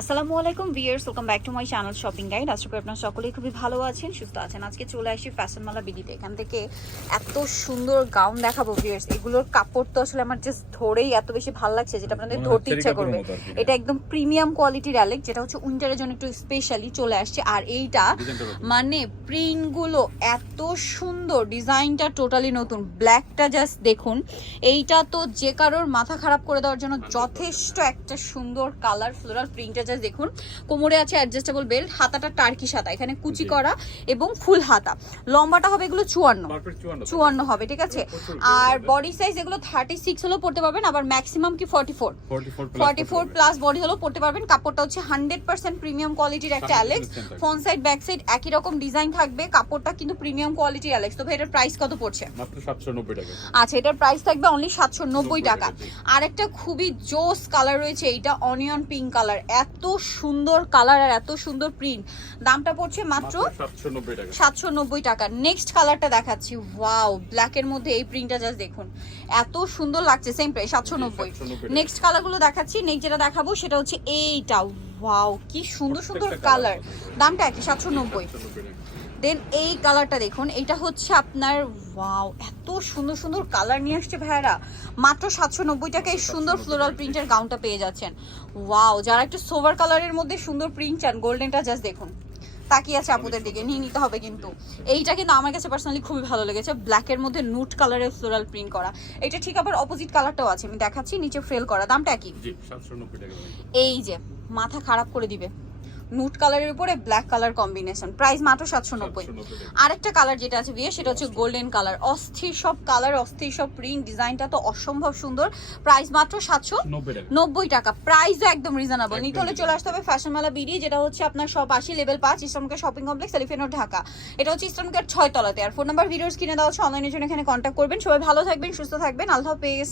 আসসালামু আলাইকুম viewers welcome back to my channel shopping guide আশা করি আপনারা সকলেই খুবই ভালো আছেন সুস্থ আছেন। আজকে চলে আসি ফ্যাশন মালা বিডিতে এখান থেকে এত সুন্দর গাউন দেখাবো ভিয়ার্স এগুলোর কাপড় তো আসলে আমার জাস্ট ধরেই এত বেশি ভালো লাগছে যেটা আপনাদের ধরতে ইচ্ছা করবে। এটা একদম প্রিমিয়াম কোয়ালিটির অ্যালেক যেটা হচ্ছে উইন্টারের জন্য একটু স্পেশালি চলে আসছে। আর এইটা মানে প্রিন্টগুলো এত সুন্দর ডিজাইনটা টোটালি নতুন। ব্ল্যাকটা জাস্ট দেখুন। এইটা তো যে কারোর মাথা খারাপ করে দেওয়ার জন্য যথেষ্ট একটা সুন্দর কালার ফ্লোরাল প্রিন্টটা জাস্ট দেখুন কোমরে আছে অ্যাডজাস্টেবল বেল্ট হাতাটা টার্কি হাতা এখানে কুচি করা এবং ফুল হাতা। লম্বাটা হবে এগুলো চুয়ান্ন। চুয়ান্ন হবে ঠিক আছে? আর বেড়ে সাইজ এগুলো থার্টি সিক্স হলেও পড়তে পারবেন আবার ম্যাক্সিমাম কি forty four forty four plus body হলেও পড়তে পারবেন কাপড়টা হচ্ছে হান্ড্রেড পার্সেন্ট প্রিমিয়াম কোয়ালিটির একটা অ্যালেক্স। ফ্রন্ট সাইড ব্যাক সাইড একই রকম ডিজাইন থাকবে কাপড়টা কিন্তু প্রিমিয়াম কোয়ালিটির অ্যালেক্স তবে এটার প্রাইস কত পড়ছে? মাত্র 790 টাকা। আচ্ছা এটার প্রাইস থাকবে অনলি সাতশো নব্বই টাকা। টাকা, আর একটা খুবই জোস কালার রয়েছে এইটা অনিয়ন পিঙ্ক কালার এত সুন্দর কালার আর এত সুন্দর প্রিন্ট দামটা পড়ছে মাত্র মাত্র 790 টাকা। সাতশো নব্বই টাকা। নেক্সট কালারটা দেখাচ্ছি। ওয়াও ব্ল্যাকের মধ্যে এই প্রিন্টটা জাস্ট দেখুন। এত সুন্দর লাগছে সেম প্রাইস সাতশো নব্বই। 790 টাকা। নেক্সট কালারগুলো দেখাচ্ছি। নেক্সট যেটা দেখাবো সেটা হচ্ছে এইটা। ওয়াও কি সুন্দর সুন্দর কালার দামটা একই সাতশো নব্বই। 790 টাকা। দেন এই কালারটা দেখুন এটা হচ্ছে আপনার ওয়াও এত সুন্দর সুন্দর কালার নিয়ে আসছে ভাইয়ারা। মাত্র সাতশো নব্বই টাকায় এই সুন্দর ফ্লোরাল প্রিন্টের গাউনটা পেয়ে যাচ্ছেন। ওয়াও যারা একটু সোভার কালারের মধ্যে সুন্দর প্রিন্ট চান গোল্ডেনটা জাস্ট দেখুন। তাকিয়ে আছে আপুদের দিকে নিয়ে নিতে হবে কিন্তু। এইটা কিন্তু আমার কাছে পার্সোনালি খুবই ভালো লেগেছে ব্ল্যাকের মধ্যে নুট কালারের ফ্লোরাল প্রিন্ট করা। এটা ঠিক আবার অপোজিট কালারটাও আছে আমি দেখাচ্ছি নিচে ফ্রেল করা দামটা কি জি 790 টাকা ভাই। এই যে মাথা খারাপ করে দিবে। নুট কালারের উপরে ব্ল্যাক কালার কম্বিনেশন প্রাইস মাত্র সাতশো নব্বই। আরেকটা কালার যেটা আছে বিয়ে সেটা হচ্ছে গোল্ডেন কালার অস্থির সব কালার অস্থির সব প্রিন্ট ডিজাইনটা তো অসম্ভব সুন্দর। প্রাইস মাত্র সাতশো নব্বই টাকা। প্রাইসও একদম রিজনেবল নিতে হলে চলে আসতে হবে ফ্যাশন মেলা বিডি যেটা হচ্ছে আপনার সব আশি লেভেল পাঁচ ইসলামকের shopping complex elephant road, Dhaka এটা হচ্ছে ইসলামকের ছয় তলাতে। আর ফোন নাম্বার ভিডিওস কিনে দেওয়া হচ্ছে অনলাইনের জন্য এখানে কন্ট্যাক্ট করবেন। সবাই ভালো থাকবেন সুস্থ থাকবেন। আল্লাহ হাফেজ।